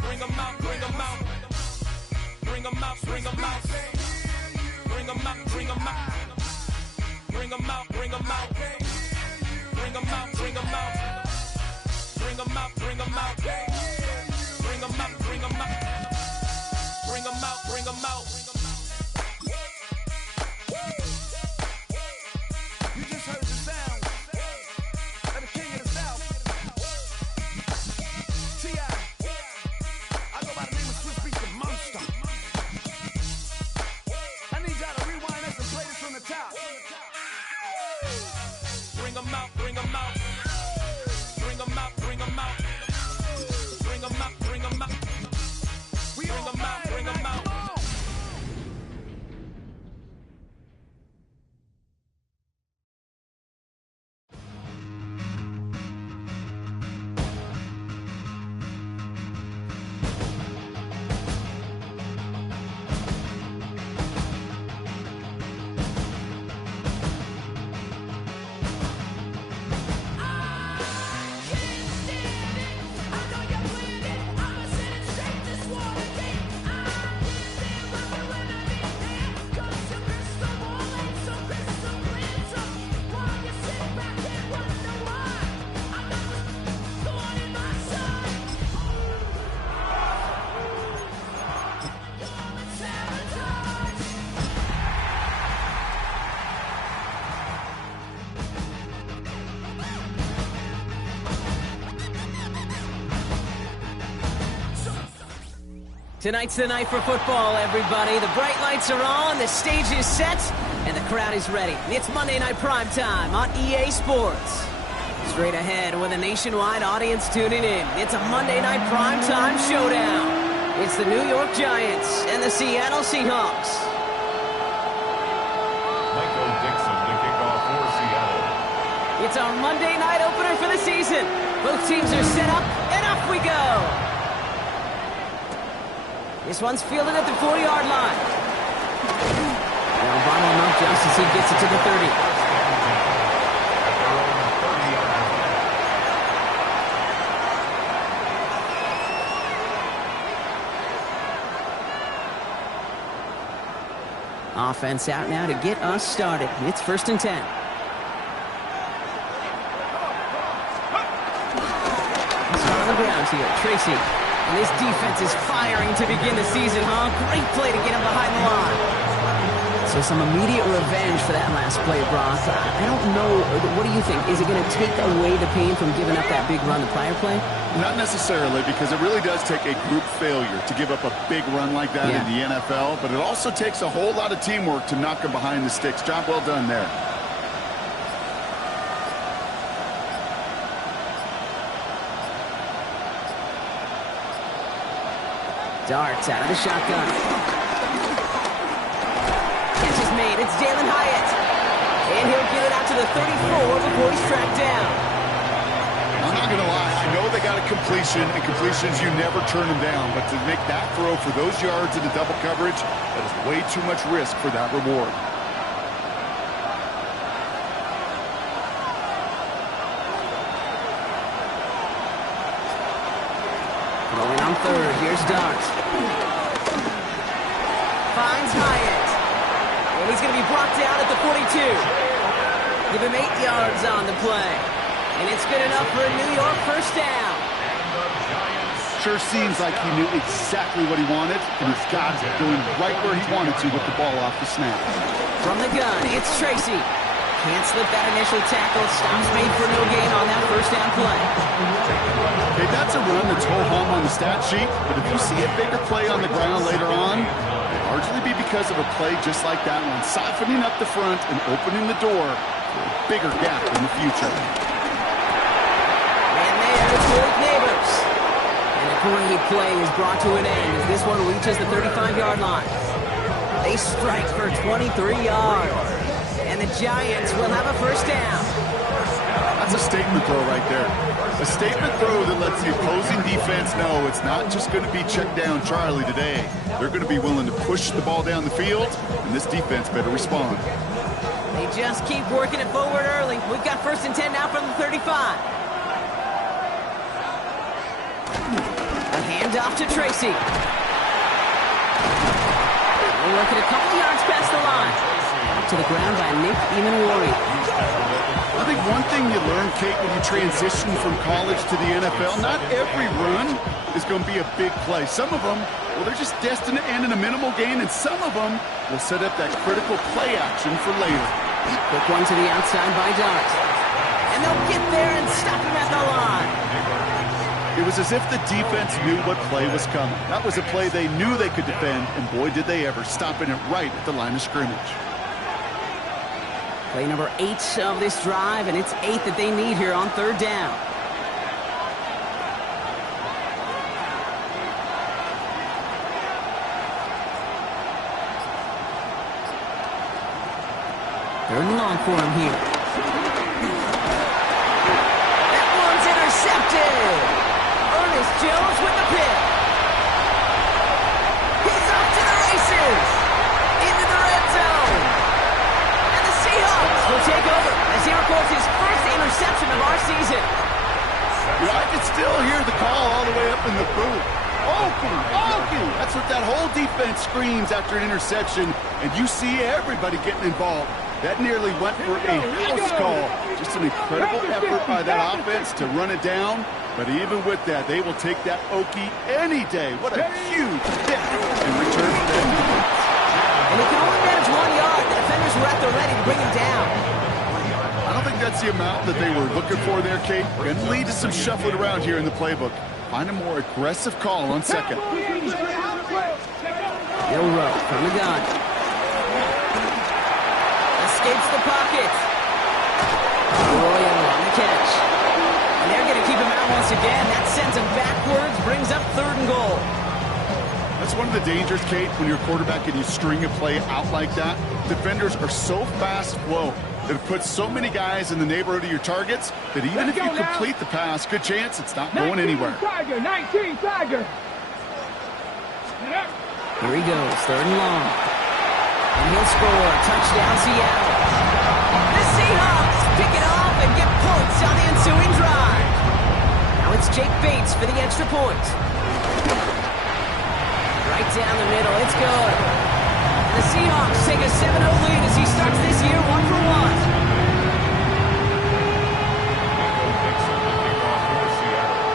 Bring 'em out, bring 'em out. Bring 'em out, bring 'em out. Bring 'em out, bring 'em out. Bring 'em out, bring 'em out. Bring 'em out, bring 'em out. Bring 'em out, bring 'em out. Bring 'em out, bring 'em out. Bring 'em out, bring 'em out. You just heard the sound of the king of the South. T.I. I go by the name of Swiss Beats the Monster. I need y'all to rewind this and play this from the top. Bring 'em out, bring 'em out. Bring 'em out, bring 'em out. Bring 'em out, bring 'em out. Bring 'em out, bring 'em out. Tonight's the night for football, everybody. The bright lights are on, the stage is set, and the crowd is ready. It's Monday Night Prime Time on EA Sports. Straight ahead with a nationwide audience tuning in. It's a Monday Night Prime Time showdown. It's the New York Giants and the Seattle Seahawks. Michael Dixon to kick off for Seattle. It's our Monday night opener for the season. Both teams are set up, and off we go. This one's fielded at the 40-yard line. Now bottling up just as he gets it to the 30. Offense out now to get us started. It's 1st and 10. He's on the ground here. Tracy. And this defense is firing to begin the season, huh? Great play to get him behind the line. So some immediate revenge for that last play, Brock. I don't know. What do you think? Is it going to take away the pain from giving up that big run the prior play? Not necessarily, because it really does take a group failure to give up a big run like that in the NFL. But it also takes a whole lot of teamwork to knock him behind the sticks. Job well done there. Darts out of the shotgun. Catch is made. It's Dalen Hyatt. And he'll get it out to the 34 before he's tracked down. I'm not going to lie. I know they got a completion, and completions, you never turn them down. But to make that throw for those yards into double coverage, that is way too much risk for that reward. Rolling on 3rd. Here's Dart. Finds Hyatt. And he's going to be brought down at the 42. Give him 8 yards on the play. And it's good enough for a New York 1st down. Sure seems like he knew exactly what he wanted, and he's got it, going right where he wanted to with the ball off the snap. From the gun, it's Tracy. Can't slip that initial tackle. Stops made for no gain on that 1st down play. Hey, that's a run that's ho-hum on the stat sheet, but if you see a bigger play on the ground later on, it'll largely be because of a play just like that one, softening up the front and opening the door for a bigger gap in the future. And there's Malik Neighbors. And a great play is brought to an end as this one reaches the 35-yard line. They strike for 23 yards. And the Giants will have a first down. That's a statement throw right there. A statement throw that lets the opposing defense know it's not just going to be check down Charlie today. They're going to be willing to push the ball down the field, and this defense better respond. They just keep working it forward early. We've got 1st and 10 now from the 35. A handoff to Tracy. We're working a couple yards past the line. To the ground by Nick Emanwari. I think one thing you learn, Kate, when you transition from college to the NFL, not every run is going to be a big play. Some of them, well, they're just destined to end in a minimal gain, and some of them will set up that critical play action for later. Quick one to the outside by Dart. And they'll get there and stop him at the line. It was as if the defense knew what play was coming. That was a play they knew they could defend, and boy, did they ever, stopping it right at the line of scrimmage. Play number 8 of this drive, and it's 8 that they need here on 3rd down. Third and long for him here. That one's intercepted. Ernest Jones with the pick. He's off to the races. Into the red zone. And the Seahawks will take over as he records his first interception of our season. You know, I can still hear the call all the way up in the booth. Okie, Okie! That's what that whole defense screams after an interception, and you see everybody getting involved. That nearly went for a house call. Just an incredible effort by that offense to run it down. But even with that, they will take that Okie any day. What a huge hit in return for that defense. And he can only manage 1 yard. The defenders were at the ready to bring him down. I don't think that's the amount that they were looking for there, Kate. Going to lead to some shuffling around here in the playbook. Find a more aggressive call on second. Bill Rowe from the gun. Escapes the pocket. Royal on the catch. And they're going to keep him out once again. That sends him backwards, brings up 3rd and goal. That's one of the dangers, Kate, when you're a quarterback and you string a play out like that. Defenders are so fast flow that it puts so many guys in the neighborhood of your targets that even if you complete the pass, good chance it's not going anywhere. Tiger, 19 Tiger. Here he goes, 3rd and long. And he'll score. Touchdown, Seattle. The Seahawks pick it off and get points on the ensuing drive. Now it's Jake Bates for the extra point. Right down the middle, it's good. The Seahawks take a 7-0 lead as he starts this year 1 for 1.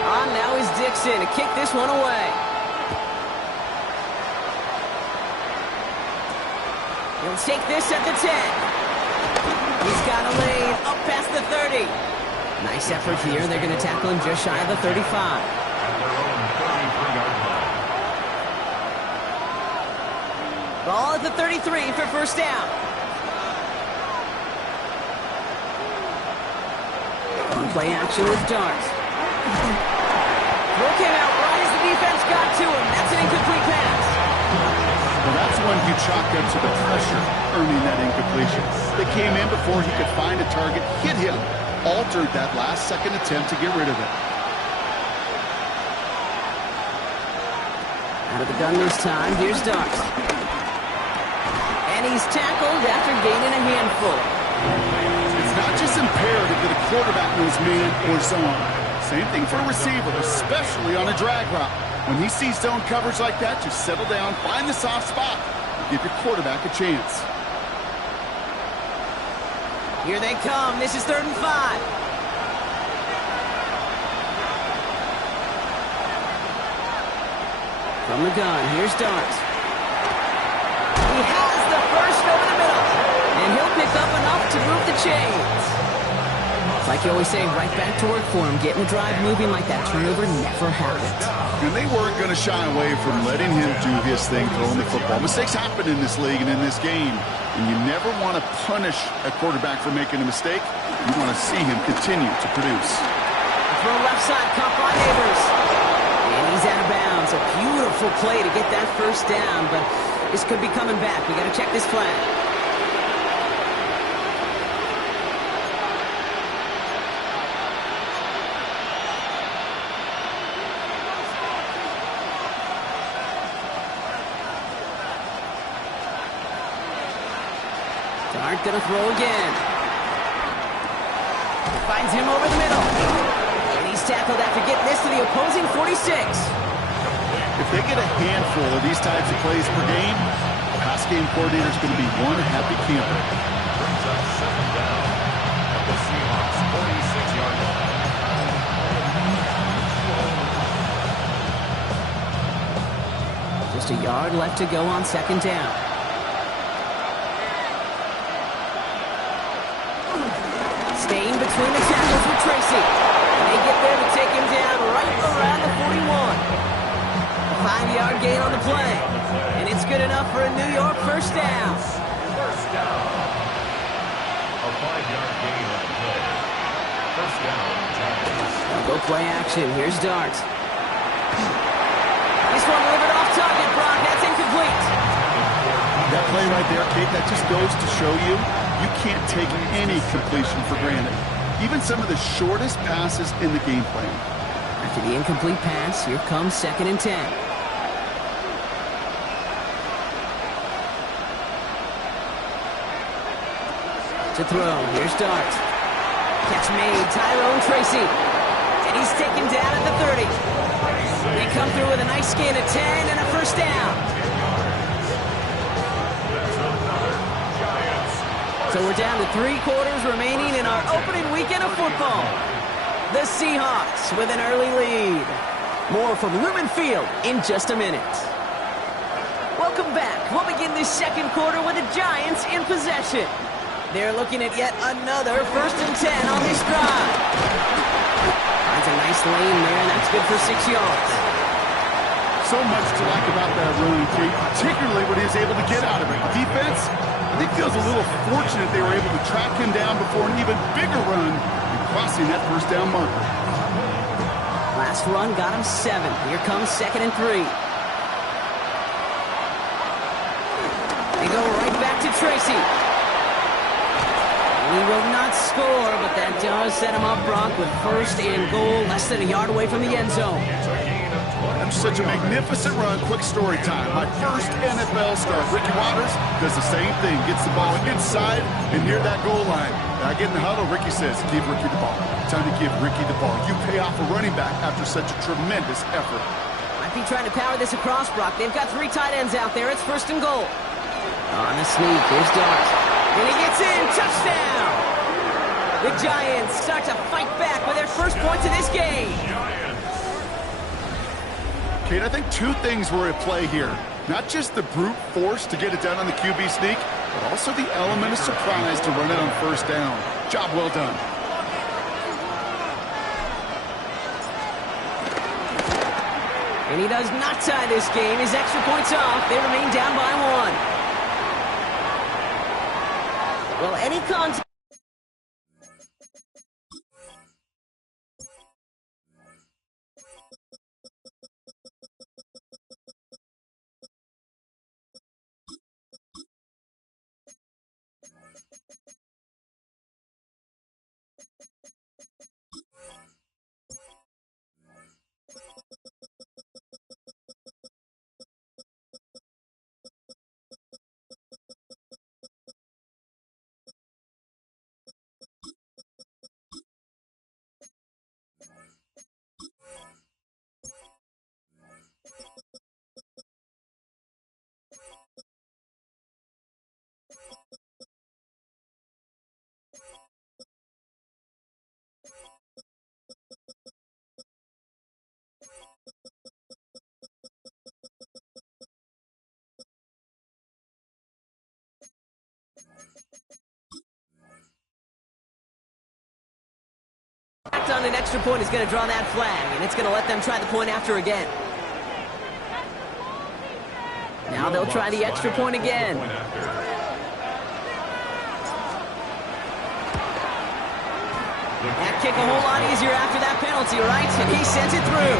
On now is Dixon to kick this one away. He'll take this at the 10. He's got a lane up past the 30. Nice effort here. They're going to tackle him just shy of the 35. Ball at the 33 for first down. On play action with Dart. Throw came out right as the defense got to him. That's an incomplete pass. Well, that's one you chalked up to the pressure earning that incompletion. They came in before he could find a target, hit him, altered that last-second attempt to get rid of it. Out of the gun this time, here's Dart. And he's tackled after gaining a handful. It's not just imperative that a quarterback knows man or zone. Same thing for a receiver, especially on a drag route. When he sees zone coverage like that, just settle down, find the soft spot, and give your quarterback a chance. Here they come. This is 3rd and 5. From the gun, here's Dart. He has the first over the middle, and he'll pick up enough to move the chains. It's like you always say, right back to work for him. Getting the drive moving like that turnover never happened. And they weren't going to shy away from letting him do his thing throwing the football. Mistakes happen in this league and in this game, and you never want to punish a quarterback for making a mistake. You want to see him continue to produce. Throw left side, caught by Neighbors. And he's out of bounds. A beautiful play to get that first down, but This could be coming back. We got to check this flag. Dart gonna throw again. Finds him over the middle. And he's tackled after getting this to the opposing 46. If they get a handful of these types of plays per game, the pass game coordinator is going to be one happy camper. Brings up second down at the Seahawks 46-yard line. Just a yard left to go on second down. Staying between the tackles with Tracy. And they get there to take him down right around the 41. A 5-yard gain on the play. And it's good enough for a New York first down. First down. A 5-yard gain on the play. First down, Giants. They'll go play action. Here's Dart. This one delivered off target, Brock. That's incomplete. That play right there, Kate, that just goes to show you can't take any completion for granted. Even some of the shortest passes in the game plan. After the incomplete pass, here comes 2nd and 10. To throw, here's Dart. Catch made, Tyrone Tracy. And he's taken down at the 30. They come through with a nice gain of 10 and a first down. So we're down to 3 quarters remaining in our opening weekend of football. The Seahawks with an early lead. More from Lumen Field in just a minute. Welcome back. We'll begin this second quarter with the Giants in possession. They're looking at yet another 1st and 10 on this drive. Finds a nice lane there, and that's good for 6 yards. So much to like about that run, Kate, particularly when he was able to get out of it. The defense, I think, feels a little fortunate they were able to track him down before an even bigger run and crossing that first down marker. Last run got him 7. Here comes 2nd and 3. They go right back to Tracy. He will not score, but that does set him up, Brock, with 1st and goal, less than a yard away from the end zone. That's such a magnificent run. Quick story time. My first NFL start, Ricky Waters, does the same thing. Gets the ball inside and near that goal line. And I get in the huddle. Ricky says, give Ricky the ball. Time to give Ricky the ball. You pay off a running back after such a tremendous effort. Might be trying to power this across, Brock. They've got 3 tight ends out there. It's 1st and goal. On the sneak, here's Dart. And he gets in. Touchdown! The Giants start to fight back with their first points of this game. Kate, I think 2 things were at play here. Not just the brute force to get it done on the QB sneak, but also the element of surprise to run it on 1st down. Job well done. And he does not tie this game. His extra points off. They remain down by 1. Well, any contact. On an extra point is going to draw that flag, and it's going to let them try the point after again. Now they'll try the extra point again. That kick a whole lot easier after that penalty, right? And he sends it through.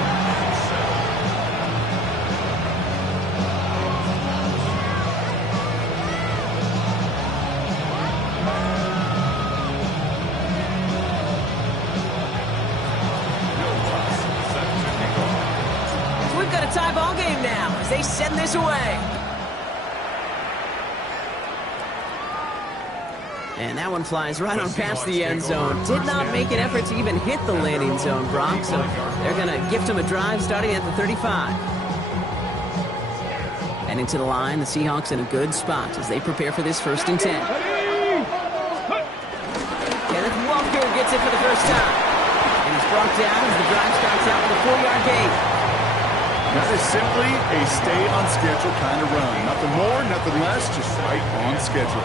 they send this away. And that one flies right on past the end zone. Did not make an effort to even hit the landing zone, Brock. So they're going to gift him a drive starting at the 35. And into the line, the Seahawks in a good spot as they prepare for this 1st and 10. Kenneth Walker gets it for the first time. And he's brought down as the drive starts out with a 4-yard gain. That is simply a stay-on-schedule kind of run. Nothing more, nothing less, just right on schedule.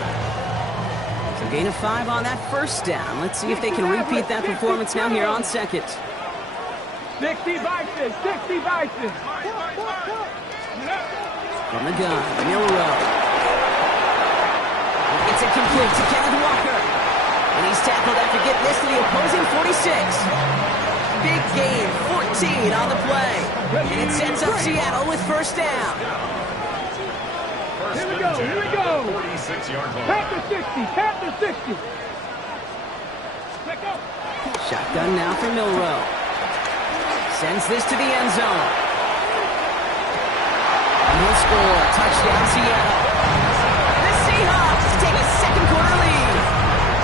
So gain of 5 on that first down. Let's see if they can repeat that performance now here on 2nd. 60 Vikings, 60 Vikings. From the gun, Milrow. It's a complete to Kenneth Walker. And he's tackled after getting this to the opposing 46. Big gain, 14 on the play. And it sets up Seattle with first down. Here we go, here we go. 46-yard line. Panther 60, Panther 60. Let go. Shotgun now for Milrow. Sends this to the end zone. And he'll score. Touchdown, Seattle. The Seahawks take a second-quarter lead.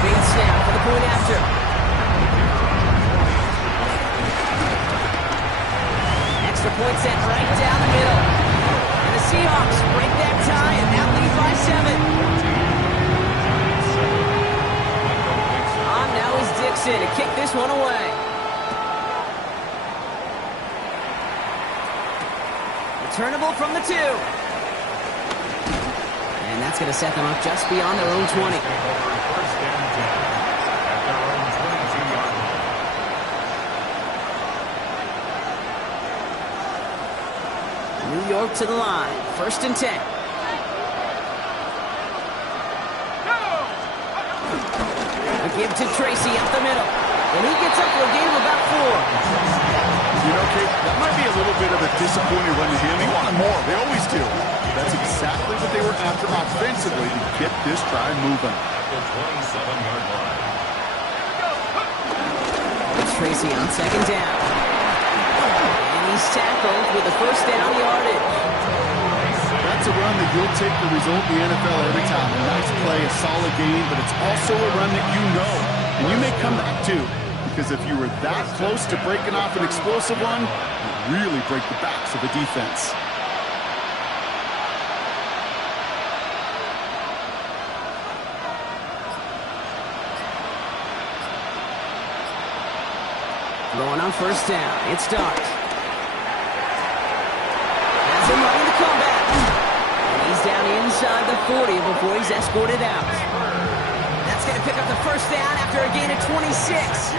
Big snap for the point after. Extra point set right down the middle. And the Seahawks break that tie and now lead by 7. On now is Dixon to kick this one away. Returnable from the 2. And that's going to set them up just beyond their own 20. First and 10 at their own 22-yard line. New York to the line. 1st and 10. A give to Tracy up the middle. And he gets up for a gain of about 4. You know, Kate, that might be a little bit of a disappointing run to him. He wanted more. They always do. That's exactly what they were after offensively to get this drive moving. At the 27-yard line. It's Tracy on 2nd down. And he's tackled with a first down yardage. That's a run that you'll take the result in the NFL every time. A nice play, a solid game, but it's also a run that you know. And you may come back to. Because if you were that close to breaking off an explosive one, you really break the backs of the defense. Going on first down. It starts. Has him running the comeback. And he's down inside the 40 before he's escorted out. That's going to pick up the first down after a gain of 26.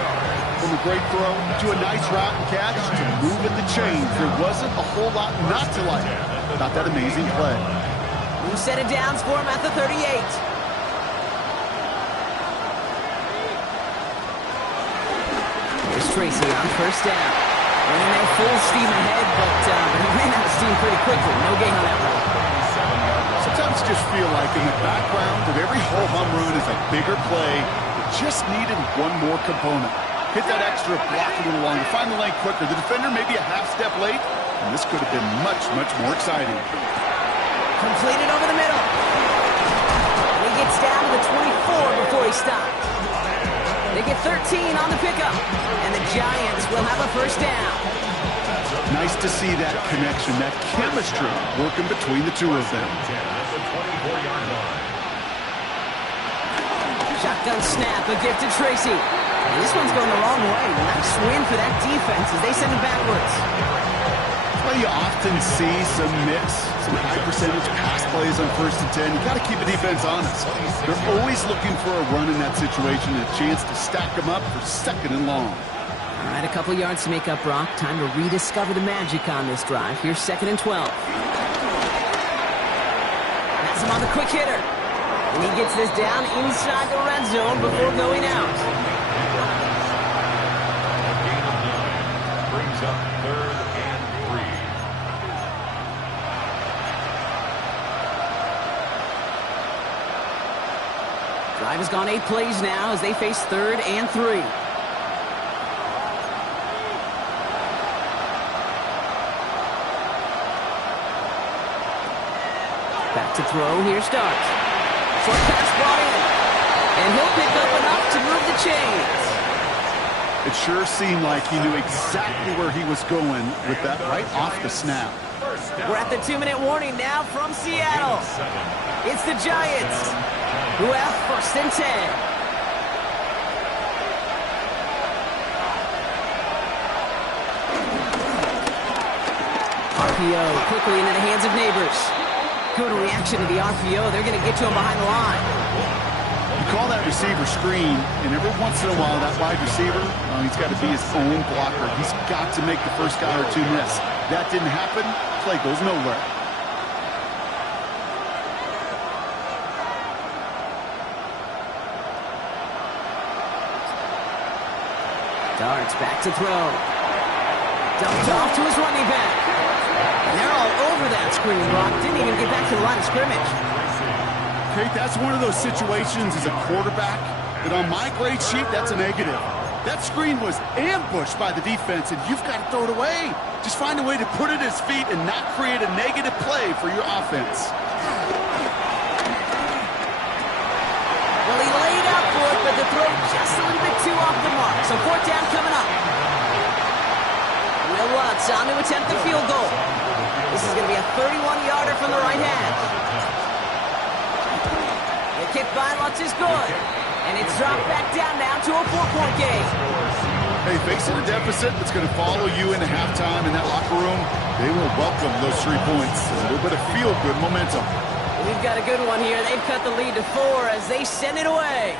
From a great throw to a nice route and catch to moving the chains. There wasn't a whole lot not to like about that amazing play. Who set it downs for him at the 38. Here's Tracy on first down. Running there full steam ahead, but he ran out of steam pretty quickly. No gain on that one. Sometimes just feel like in the background of every ho-hum run is a bigger play. It just needed one more component. Hit that extra block a little longer. Find the lane quicker. The defender may be a half step late, and this could have been much, much more exciting. Completed over the middle. And he gets down to the 24 before he stops. They get 13 on the pickup, and the Giants will have a first down. Nice to see that connection, that chemistry working between the two of them. At the 24-yard line. Shotgun snap, a gift to Tracy. And this one's going the wrong way. Nice win for that defense as they send it backwards. Well, you often see some mix, some high percentage pass plays on 1st and 10. You got to keep the defense honest. They're always looking for a run in that situation and a chance to stack them up for 2nd and long. All right, a couple yards to make up, Brock. Time to rediscover the magic on this drive. Here's 2nd and 12. Has him on the quick hitter. And he gets this down inside the red zone before going out. Gain of 9 brings up 3rd and 3. Drive has gone 8 plays now as they face 3rd and 3. to throw. Here starts. Short pass brought in. And he'll pick up enough to move the chains. It sure seemed like he knew exactly where he was going with that right off the snap. We're at the 2-minute warning now from Seattle. It's the Giants who have 1st and 10. RPO quickly into the hands of Neighbors. Good reaction to the RPO. They're going to get to him behind the line. You call that receiver screen, and every once in a while that wide receiver, he's got to be his own blocker. He's got to make the first guy or two miss. That didn't happen. Play goes nowhere. Darts back to throw. Dumped off to his running back. And they're all over that screen, Brock. Didn't even get back to the line of scrimmage. Okay, that's one of those situations as a quarterback that on my grade sheet, that's a negative. That screen was ambushed by the defense, and you've got to throw it away. Just find a way to put it at his feet and not create a negative play for your offense. Well, he laid out for it, but the throw just a little bit too off the mark. So 4th down coming up. Will Lutz on to attempt the field goal. This is going to be a 31-yarder from the right hash. The kick by Lutz is good. And it's dropped back down now to a 4-point game. Hey, facing a deficit that's going to follow you into halftime in that locker room, they will welcome those 3 points. A little bit of feel-good momentum. We've got a good one here. They've cut the lead to 4 as they send it away.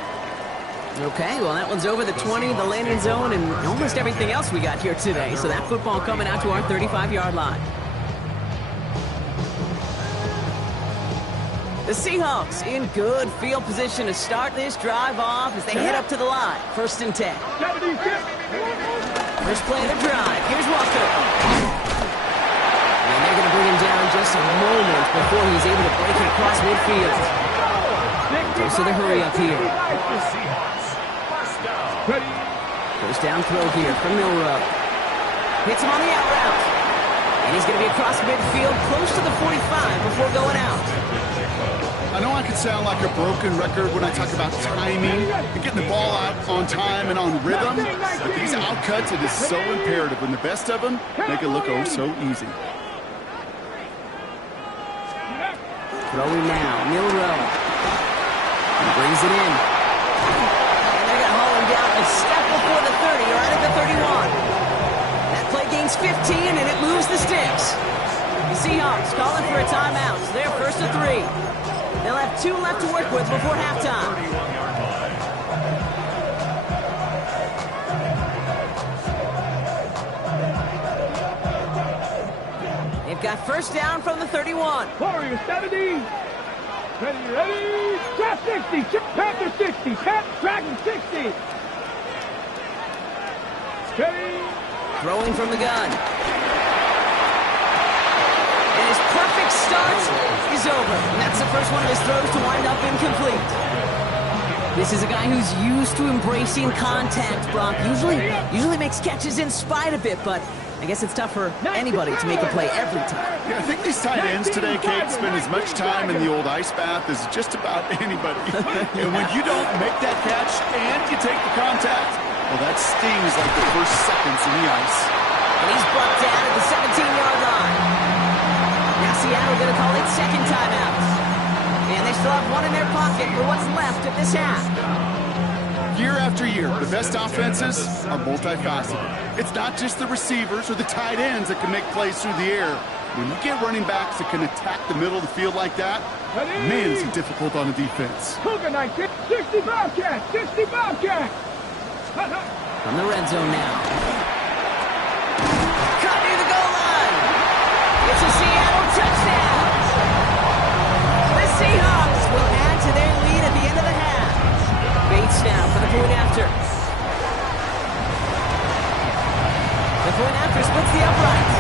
Okay, well, that one's over the 20, the landing zone, and almost everything else we got here today. So that football coming out to our 35-yard line. The Seahawks in good field position to start this drive off as they head up to the line. 1st and 10. First play of the drive. Here's Walker. And they're going to bring him down just a moment before he's able to break it across midfield. Goes to the hurry up here. First down throw here from Milrow. Hits him on the out route. And he's going to be across midfield close to the 45 before going out. I know I could sound like a broken record when I talk about timing and getting the ball out on time and on rhythm, but these outcuts, it is so imperative. And the best of them make it look oh so easy. Throwing now, Milrow. He brings it in. And they're going to haul him down a step before the 30, right at the 31. That play gains 15, and it moves the sticks. The Seahawks calling for a timeout. So they're 1st and 3. They'll have 2 left to work with before halftime. They've got first down from the 31. Warrior 70. Ready. Trap 60. Panther 60. Dragon 60. Ready. Throwing from the gun. And his perfect start is over. And that's the first one of his throws to wind up incomplete. This is a guy who's used to embracing contact, Brock. Usually makes catches in spite of it, but I guess it's tough for anybody to make a play every time. Yeah, I think these tight ends today, Kate, spend as much time in the old ice bath as just about anybody. And when you don't make that catch and you take the contact, well, that stings like the first seconds in the ice. And he's brought down at the 17-yard line. Now Seattle going to call it second timeout. And they still have one in their pocket for what's left of this half. Year after year, the best offenses are multifaceted. It's not just the receivers or the tight ends that can make plays through the air. When you get running backs that can attack the middle of the field like that, man, is it difficult on the defense. Cougar 19. 60 Bobcat. 60 Bobcat. From the red zone now. Cut near the goal line. It's a Seattle touchdown. The Seahawks will add to their lead at the end of the half. Bates now for the point after. The point after splits the uprights.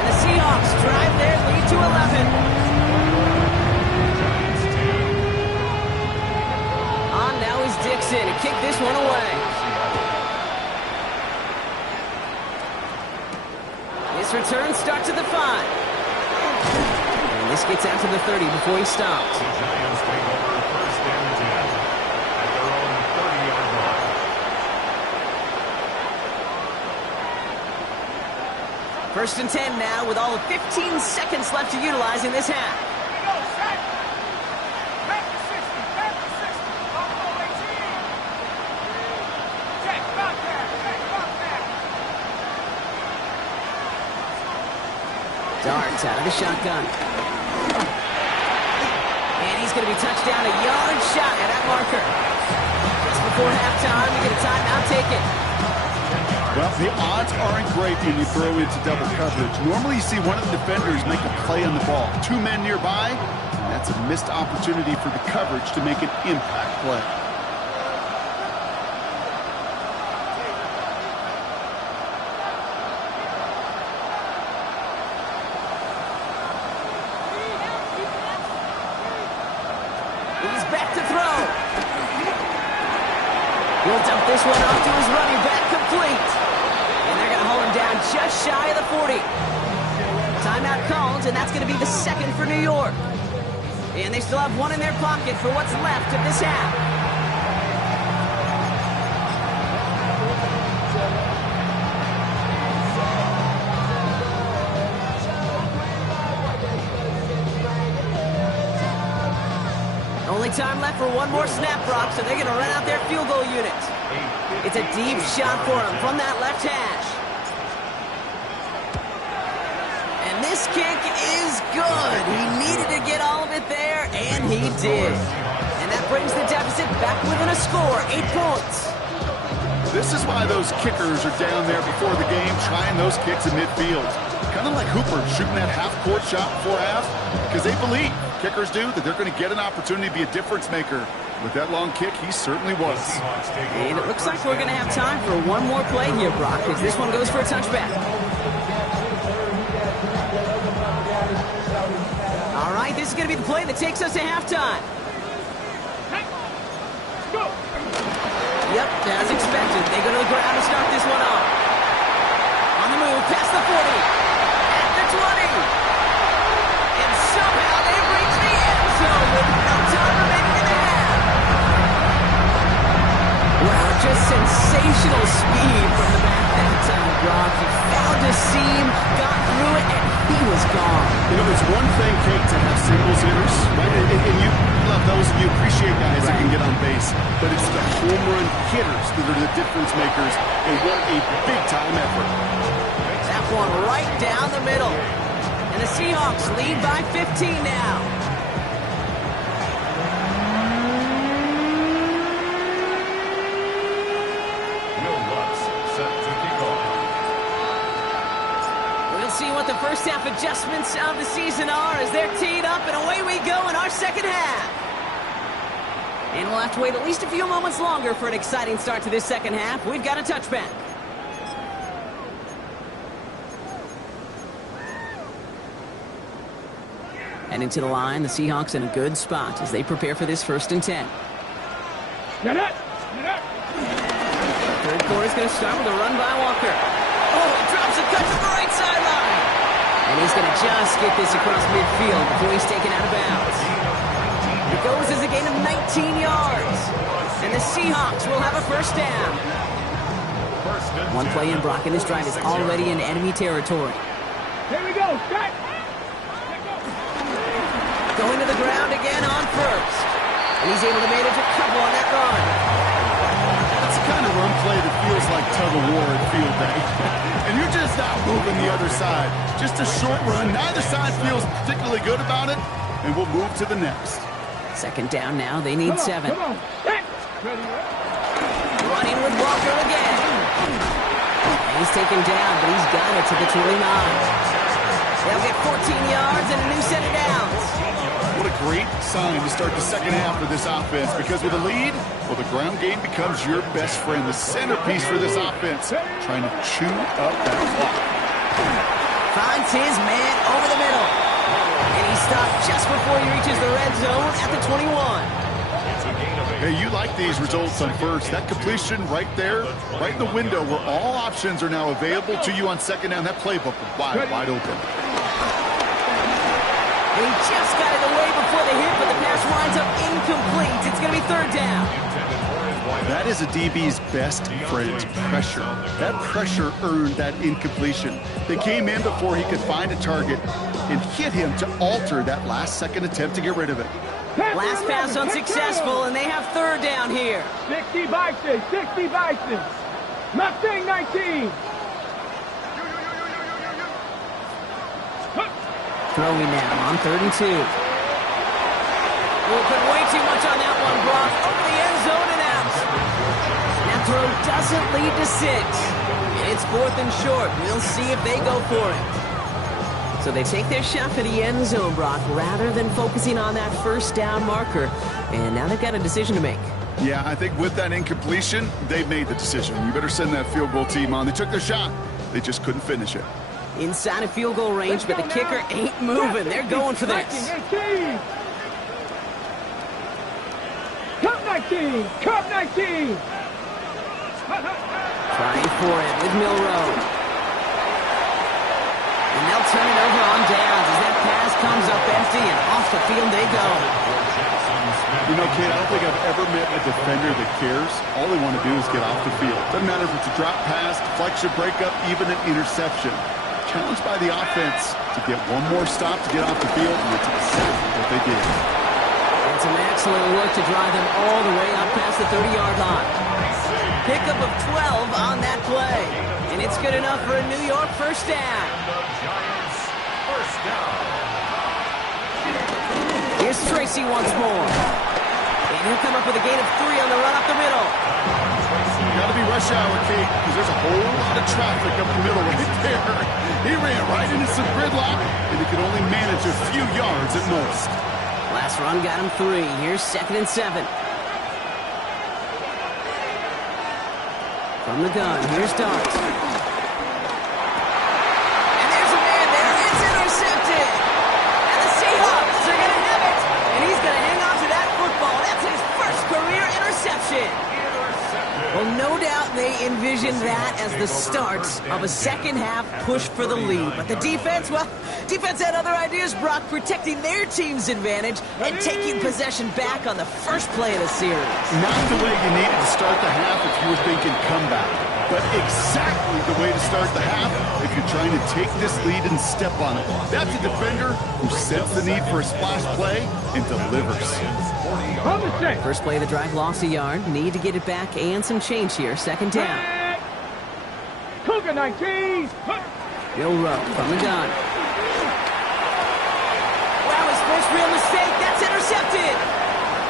And the Seahawks drive their lead to 11. On now is Dixon to kick this one away. This return starts at the 5. And And this gets out to the 30 before he stops. The Giants take over first and 10 at their own 30-yard line. First and 10 now with all of 15 seconds left to utilize in this half. Darts out of the shotgun. And he's going to be touched down a yard shy of that marker. Just before halftime, we get a timeout taken. Well, the odds aren't great when you throw into double coverage. Normally you see one of the defenders make a play on the ball. Two men nearby, and that's a missed opportunity for the coverage to make an impact play. He's back to throw. He'll dump this one off to his running back, complete. And they're going to haul him down just shy of the 40. Timeout called, and that's going to be the second for New York. And they still have one in their pocket for what's left of this half. Only time left for one more snap, Brock, so they're going to run out their field goal unit. It's a deep shot for him from that left hash. And this kick is good. He needed to get all of it there, and he did. And that brings the deficit back within a score, 8 points. This is why those kickers are down there before the game trying those kicks in midfield. Kind of like Hooper shooting that half-court shot before half, because they believe, kickers do, that they're going to get an opportunity to be a difference maker. With that long kick, he certainly was. And it looks like we're going to have time for one more play here, Brock, as this one goes for a touchback. All right, this is going to be the play that takes us to halftime. Yep, as expected. They go to the ground to start this one off. On the move, past the 40. At the 20. And somehow they've reached the end zone with no time remaining in the half. Wow, just sensational speed from the back that time, Brock. He found a seam, got through it, and he was gone. You know, it's one thing, Kate, to have singles hitters, right? And you love those of you appreciate guys that can get on base. But it's the home run hitters that are the difference makers, and what a big-time effort. That one right down the middle. And the Seahawks lead by 15 now. Will Lutz set to kick off. We'll see what the first half adjustments of the season are as they're teed up, and away we go in our second half. And we'll have to wait at least a few moments longer for an exciting start to this second half. We've got a touchback. And into the line, the Seahawks in a good spot as they prepare for this 1st and 10. Third quarter is going to start with a run by Walker. Oh, he drops and cuts to the right sideline. And he's going to just get this across midfield before he's taken out of bounds. It goes as a gain of 19 yards. And the Seahawks will have a first down. One play in, Brock, and this drive is already in enemy territory. Here we go. Back. Going to the ground again on first. And he's able to manage a couple on that run. That's the kind of run play that feels like tug-of-war at field day. And you're just not moving the other side. Just a short run. Neither side feels particularly good about it. And we'll move to the next. Second down now. They need 7. Come on. Running with Walker again. And he's taken down, but he's got it to the 29. They'll get 14 yards and a new set of downs. What a great sign to start the second half for this offense, because with a lead, well, the ground game becomes your best friend, the centerpiece for this offense, trying to chew up that clock. Finds his man over the middle. And he stopped just before he reaches the red zone at the 21. Hey, you like these results on first. That completion right there, right in the window where all options are now available to you on second down. That playbook wide open. And he just got it away before the hit, but the pass winds up incomplete. It's going to be third down. That is a DB's best friend, pressure. That pressure earned that incompletion. They came in before he could find a target and hit him to alter that last-second attempt to get rid of it. Last pass unsuccessful, and they have third down here. 60 Vikings, 60 Vikings. Mustang 19. Throwing now on 3rd and 2. We'll put way too much on that one, Brock. Over the end zone and out. That throw doesn't lead to 6. And it's 4th and short. We'll see if they go for it. So they take their shot for the end zone, Brock, rather than focusing on that first down marker. And now they've got a decision to make. Yeah, I think with that incompletion, they've made the decision. You better send that field goal team on. They took their shot. They just couldn't finish it. Inside of field goal range, but the kicker ain't moving. They're going for this. Cup 19! Cup 19! Trying for it with Milrow. And they'll turn it over on downs as that pass comes up empty, and off the field they go. You know, kid, I don't think I've ever met a defender that cares. All they want to do is get off the field. Doesn't matter if it's a drop pass, deflection, breakup, even an interception. Challenged by the offense to get one more stop to get off the field, and it's exactly what they did. It's an excellent work to drive them all the way up past the 30-yard line. Pickup of 12 on that play. And it's good enough for a New York first down. Here's Tracy once more. And he'll come up with a gain of 3 on the run up the middle. Got to be rush hour, Kate, because there's a whole lot of traffic up the middle right there. He ran right into some gridlock, and he could only manage a few yards at most. Last run got him 3. Here's 2nd and 7. From the gun, here's Dart. And there's a man there. It's intercepted. And the Seahawks are going to have it. And he's going to hang on to that football. That's his first career interception. Well, no doubt they envisioned that as the start of a second-half push for the lead. But the defense, well, defense had other ideas, Brock, protecting their team's advantage and taking possession back on the first play of the series. Not the way you needed to start the half if you were thinking comeback, but exactly the way to start the half if you're trying to take this lead and step on it. That's a defender who sets the need for a splash play and delivers. First play of the drive lost a yard. Need to get it back and some change here. 2nd down. Cougar 19! Milrow from the gun. Wow, his first real mistake. That's intercepted.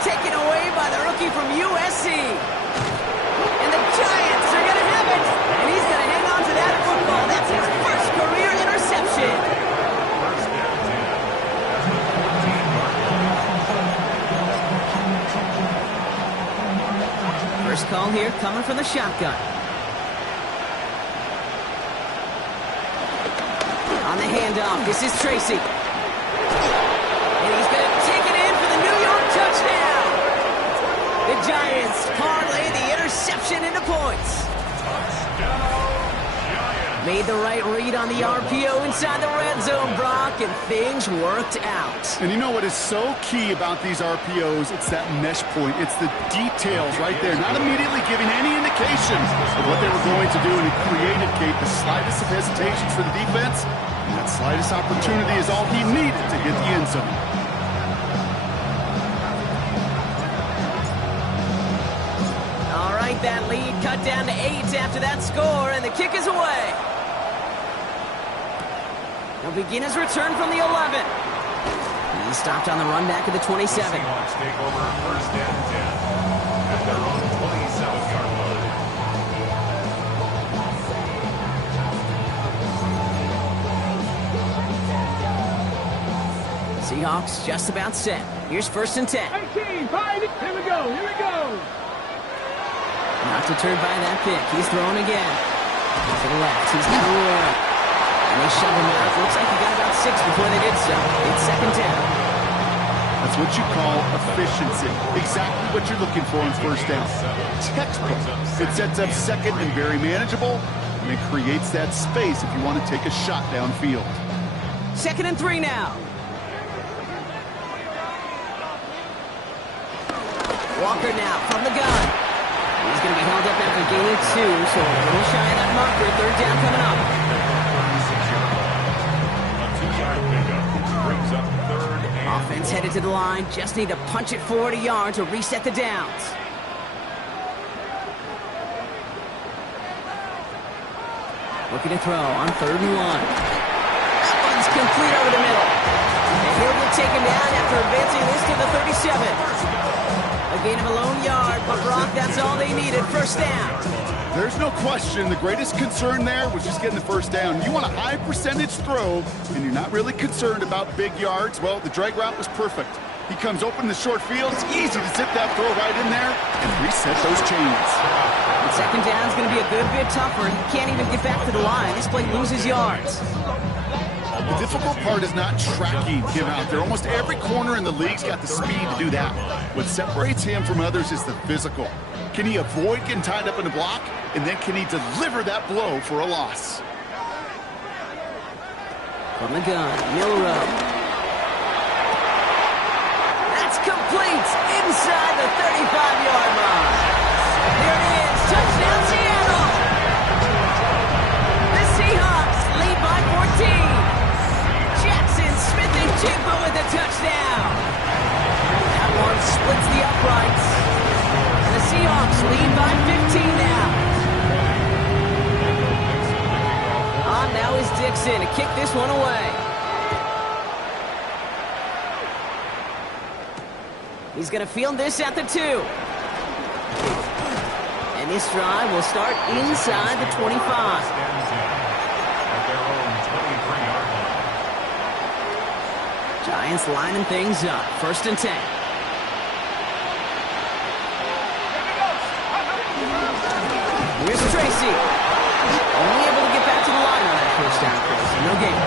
Taken away by the rookie from USC. And the Giants are going to have it. And he's going to hang on to that football. That's his first career interception. First call here coming from the shotgun. On the handoff, this is Tracy. And he's going to take it in for the New York touchdown. The Giants parlay the interception into points. Made the right read on the RPO inside the red zone, Brock, and things worked out. And you know what is so key about these RPOs? It's that mesh point. It's the details right there. Not immediately giving any indications of what they were going to do, and it created, Kate, the slightest of hesitations for the defense. And that slightest opportunity is all he needed to hit the end zone. All right, that lead cut down to 8 after that score, and the kick is away. He'll begin his return from the 11. He stopped on the run back at the 27. Seahawks take over first and 10 at their own 27-yard line. Seahawks just about set. Here's 1st and 10. 18, 5, here we go, here we go. Not deterred by that pick. He's throwing again. To the left. He's got a roll. And they shove him out. Looks like he got about 6 before they did so. It's 2nd down. That's what you call efficiency. Exactly what you're looking for in first down. Textbook. It sets up 2nd and very manageable, and it creates that space if you want to take a shot downfield. 2nd and 3 now. Walker now from the gun. He's going to be held up after gaining 2, so a little shy of that marker. Third down coming up. 36-yard pickup brings up third and Offense headed to the line. Just need to punch it forward a yard to reset the downs. Looking to throw on 3rd and 1. That one's complete over the middle. And he'll get taken down after advancing this to the 37. A gain of a lone yard, but Brock, that's all they needed. First down. There's no question. The greatest concern there was just getting the first down. You want a high percentage throw, and you're not really concerned about big yards. Well, the drag route was perfect. He comes open in the short field. It's easy to zip that throw right in there and reset those chains. And second down's going to be a good bit tougher. He can't even get back to the line. This play loses yards. The difficult part is not tracking him out there. Almost every corner in the league's got the speed to do that. What separates him from others is the physical. Can he avoid getting tied up in a block? And then can he deliver that blow for a loss? From the gun, Milrow. That's complete inside the 35-yard line. Here it is. Touchdown, Seattle. The Seahawks lead by 14. Smith-Njigba with a touchdown. That one splits the uprights. And the Seahawks lead by 15 now. Now is Dixon to kick this one away. He's going to field this at the 2. And this drive will start inside the 25. Giants lining things up. 1st and 10. Here's Tracy. Only able to get back to the line on that first down, Chris. No gain.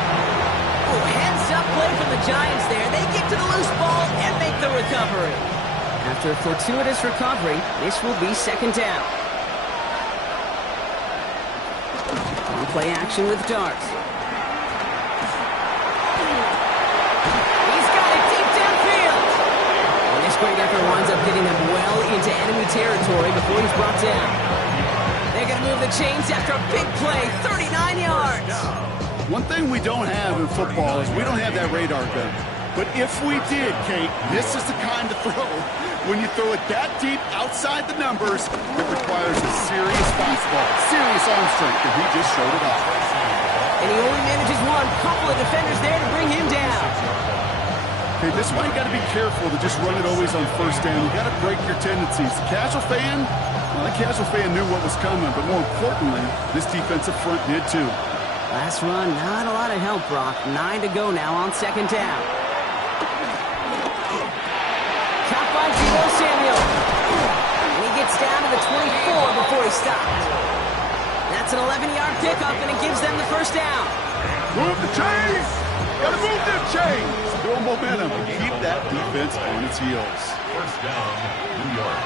Oh, heads-up play from the Giants there. They get to the loose ball and make the recovery. After a fortuitous recovery, this will be 2nd down. On play action with Darts. Great effort winds up getting him well into enemy territory before he's brought down. They're going to move the chains after a big play, 39 yards. One thing we don't have in football is we don't have that radar gun. But if we did, Kate, this is the kind of throw. When you throw it that deep outside the numbers, it requires a serious fastball, serious arm strength, and he just showed it off. And he only manages one. Couple of defenders there to bring him down. Okay, this is why you got to be careful to just run it always on first down. You got to break your tendencies. The casual fan, well, the casual fan knew what was coming, but more importantly, this defensive front did too. Last run, not a lot of help, Brock. 9 to go now on 2nd down. Caught by Deebo Samuel. And he gets down to the 24 before he stopped. That's an 11-yard pickup, and it gives them the first down. Move the chains! Gotta move them chains! Build momentum and keep that defense on its heels. 1st down, New York.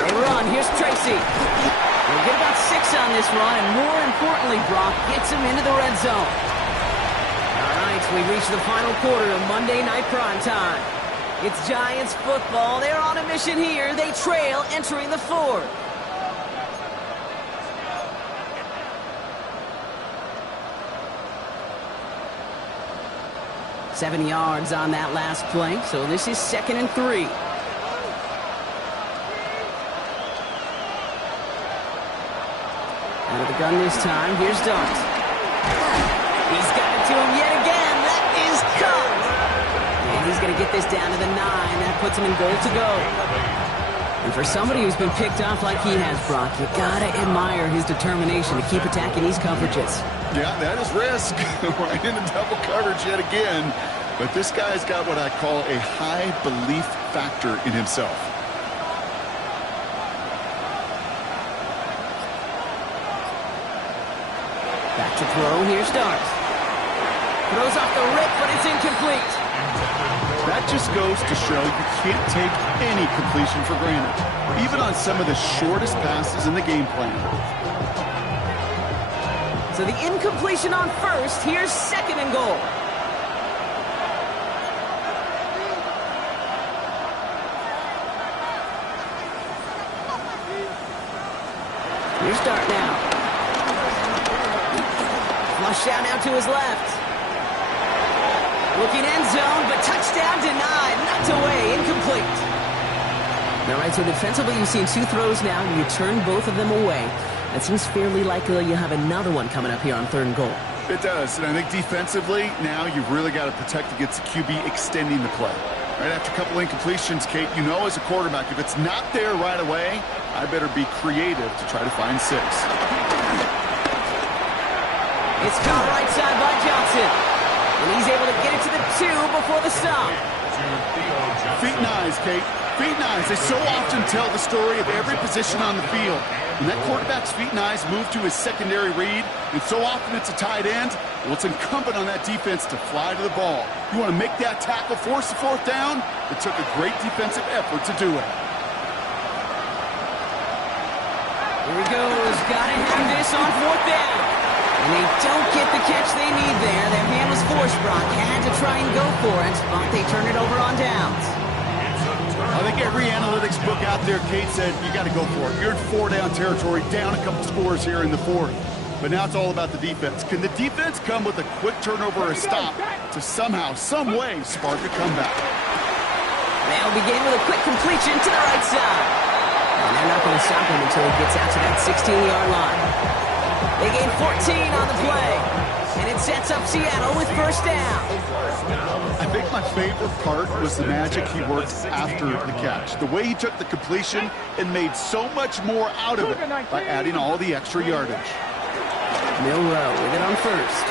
They run. Here's Tracy. They'll get about 6 on this run, and more importantly, Brock gets him into the red zone. All right, we reach the final quarter of Monday Night Primetime. It's Giants football. They're on a mission here. They trail entering the 4th. Seven yards on that last play, so this is 2nd and 3. Out of the gun this time, here's Dart. He's got it to him yet again. That is caught. And he's going to get this down to the 9. That puts him in goal to go. And for somebody who's been picked off like he has, Brock, you got to admire his determination to keep attacking these coverages. Yeah, that is risk. Right into double coverage yet again. But this guy's got what I call a high belief factor in himself. Back to throw. Here's Darts. Throws off the rip, but it's incomplete. That just goes to show you can't take any completion for granted, even on some of the shortest passes in the game plan. So the incompletion on first. Here's 2nd and goal. New start now. Flush out now to his left. Looking end zone, but touchdown denied. Knocked away, incomplete. All right, so defensively, you've seen 2 throws now, and you turn both of them away. It seems fairly likely you have another one coming up here on 3rd and goal. It does, and I think defensively, now you've really got to protect against the QB extending the play. Right after a couple incompletions, Kate, you know as a quarterback, if it's not there right away, I better be creative to try to find 6. It's caught right side by Johnson. And he's able to get it to the 2 before the stop. Feet and eyes, Kate. Feet and eyes. They so often tell the story of every position on the field. When that quarterback's feet and eyes move to his secondary read, and so often it's a tight end, well, it's incumbent on that defense to fly to the ball. You want to make that tackle, force the 4th down? It took a great defensive effort to do it. Here he goes. Got to have this on 4th down. And they don't get the catch they need there. Their hand was forced, Brock. Had to try and go for it, but they turn it over on downs. I think every analytics book out there, Kate, said you got to go for it. You're in 4-down territory, down a couple scores here in the 4th. But now it's all about the defense. Can the defense come with a quick turnover or a stop to somehow, some way, spark a comeback? They'll begin with a quick completion to the right side. And they're not going to stop him until he gets out to that 16-yard line. They gain 14 on the play. And it sets up Seattle with 1st down. I think my favorite part was the magic he worked after the catch. The way he took the completion and made so much more out of it by adding all the extra yardage. Milrow with it on 1st.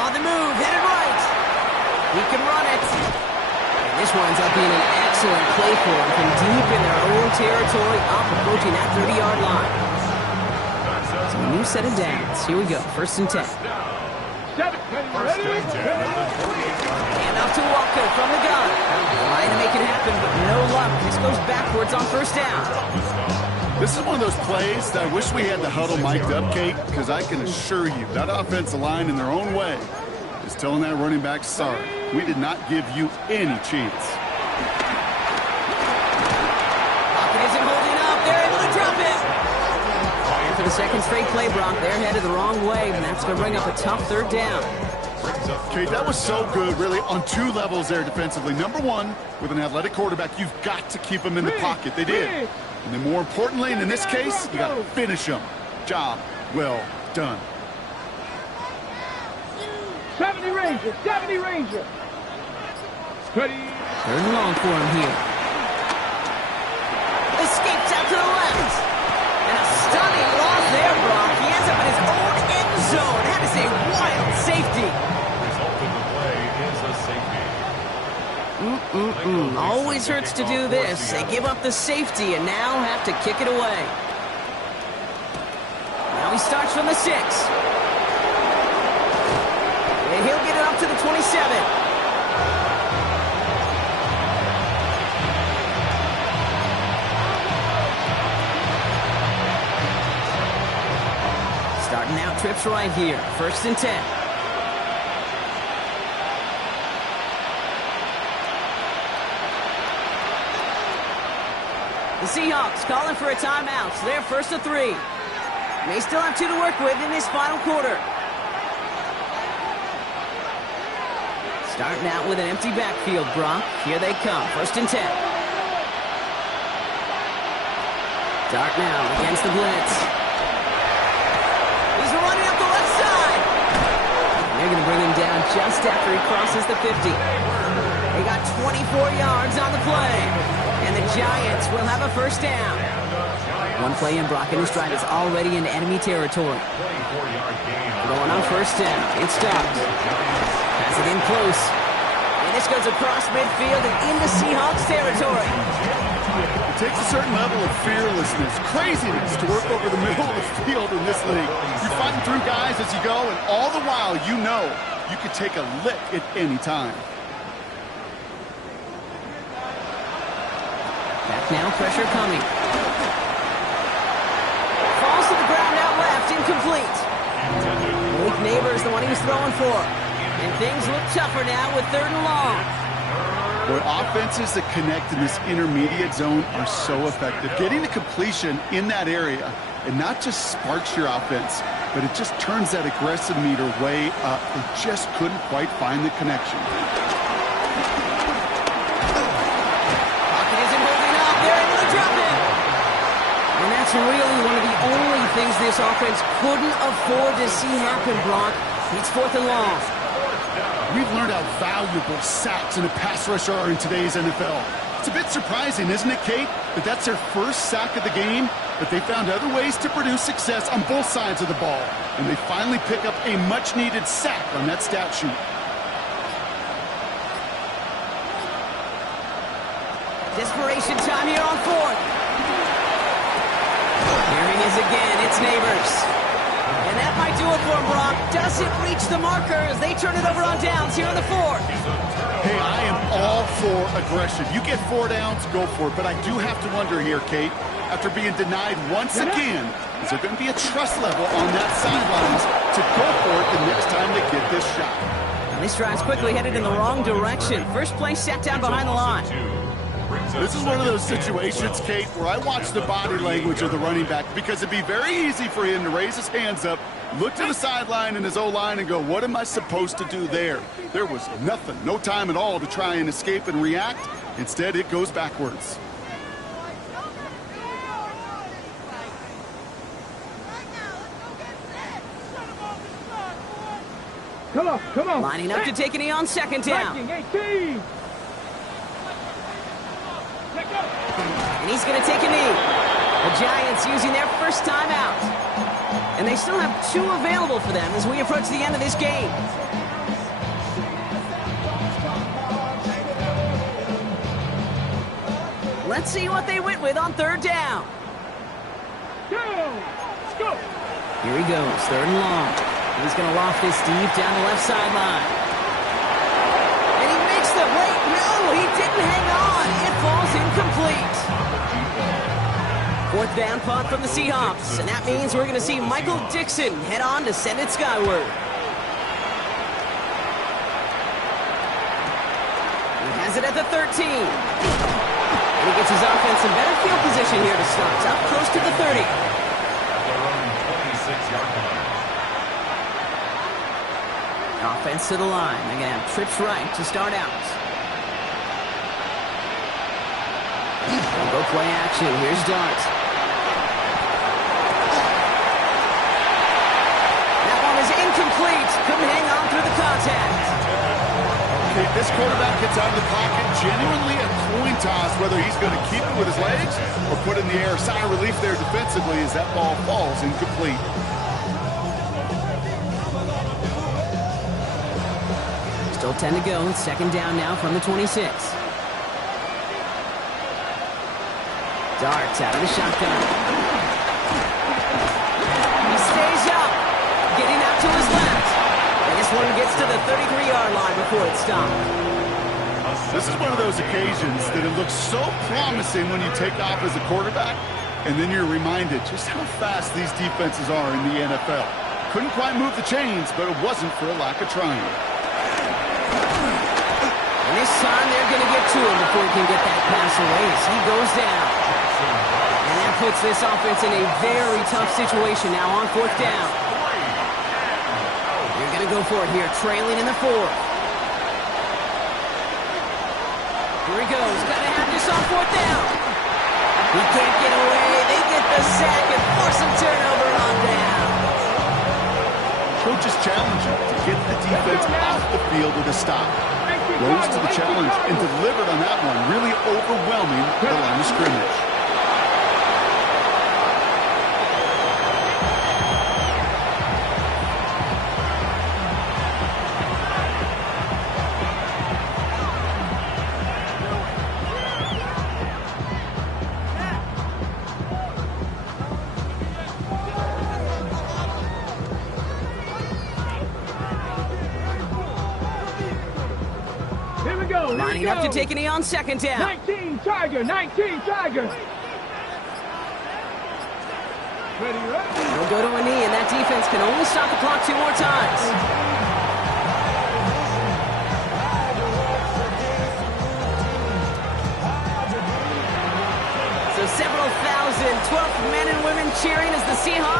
On the move, headed right. He can run it. And this winds up being an excellent play for him from deep in their own territory, up approaching that 30-yard line. So a new set of downs. Here we go, 1st and 10. And off to Walker from the gun. Trying to make it happen, but no luck. This goes backwards on 1st down. This is one of those plays that I wish we had the huddle mic'd up, Kate, because I can assure you that offensive line in their own way is telling that running back, sorry, we did not give you any chance. Pocket isn't holding up. They're able to drop it. And for the 2nd straight play, Brock, they're headed the wrong way, and that's going to bring up a tough 3rd down. Kate, that was so good, really, on 2 levels there defensively. Number 1, with an athletic quarterback, you've got to keep him in the pocket. They did. And then more importantly, and in this case, you got to finish him. Job well done. 70 Ranger, 70 Ranger. Steady. 3rd and long for him here. Escapes out to the left. And a stunning loss there, Brock. He ends up in his own end zone. That is a wild safety. Result of the play is a safety. Always hurts to do this. They give up the safety and now have to kick it away. Now he starts from the 6. And he'll get it up to the 27. Starting out trips right here. 1st and 10. The Seahawks calling for a timeout. So they're 1st and 3. They still have 2 to work with in this final quarter. Starting out with an empty backfield, Brock. Here they come. 1st and 10. Dart now against the blitz. He's running up the left side. And they're going to bring him down just after he crosses the 50. They got 24 yards on the play. And the Giants will have a 1st down. One play in, Brock, and this drive is already in enemy territory. Going on 1st down. It's stopped. Pass it in close. And this goes across midfield and into Seahawks territory. It takes a certain level of fearlessness, craziness to work over the middle of the field in this league. You're fighting through guys as you go, and all the while you know you could take a lick at any time. Back now, pressure coming. Falls to the ground out left, incomplete. Malik Neighbors, the one he was throwing for. And things look tougher now with 3rd and long. Boy, offenses that connect in this intermediate zone are so effective. Getting the completion in that area, and not just sparks your offense, but it just turns that aggressive meter way up. They just couldn't quite find the connection. Pocket isn't holding up. They're able to drop it. And that's really one of the only things this offense couldn't afford to see happen, Brock. It's 4th and long. We've learned how valuable sacks in a pass rush are in today's NFL. It's a bit surprising, isn't it, Kate, that that's their first sack of the game, but they found other ways to produce success on both sides of the ball, and they finally pick up a much-needed sack on that stat sheet. Desperation time here on 4th. Here he is again. It's Neighbors. And that might do it for him, Brock. Doesn't reach the marker as they turn it over on downs here in the 4th. Hey, I am all for aggression. You get 4 downs, go for it. But I do have to wonder here, Kate, after being denied once again, is there going to be a trust level on that sidelines to go for it the next time they get this shot? Now this drive's quickly headed in the wrong direction. First play set down behind the line. This is one of those situations, Kate, where I watch the body language of the running back because it'd be very easy for him to raise his hands up, look to the sideline and his O-line and go, what am I supposed to do there? There was nothing, no time at all to try and escape and react. Instead, it goes backwards. Come on. Lining up to take a knee on 2nd down. 18. And he's going to take a knee. The Giants using their first timeout. And they still have 2 available for them as we approach the end of this game. Let's see what they went with on 3rd down. Let's go. Here he goes, 3rd and long. He's going to loft this deep down the left sideline. And he makes the wait. No, he didn't hang on. It falls incomplete. 4th down punt from the Seahawks. And that means we're going to see Michael Dixon head on to send it skyward. He has it at the 13. And he gets his offense in better field position here to start. Up close to the 30. At their own 26-yard line. Offense to the line. They're going to have trips right to start out. Go play action. Here's Dart. That one is incomplete. Couldn't hang on through the contact. Okay, this quarterback gets out of the pocket, genuinely a coin toss whether he's going to keep it with his legs or put it in the air. Sigh of relief there defensively as that ball falls incomplete. Still 10 to go. 2nd down now from the 26. Darts out of the shotgun. He stays up. Getting out to his left. And this one gets to the 33-yard line before it stopped. This is one of those occasions that it looks so promising when you take off as a quarterback, and then you're reminded just how fast these defenses are in the NFL. Couldn't quite move the chains, but it wasn't for a lack of trying. And this time they're going to get to him before he can get that pass away as he goes down. And that puts this offense in a very tough situation now on 4th down. They're going to go for it here, trailing in the 4th. Here he goes. Got to have this on 4th down. He can't get away. They get the sack and force a turnover on down. Coaches challenge him to get the defense off the field with a stop. Rose to the challenge and delivered on that one, really overwhelming the line of scrimmage. Lining up to take a knee on 2nd down. 19 Tiger. Ready? He'll go to a knee, and that defense can only stop the clock 2 more times. 12,000 men and women cheering as the Seahawks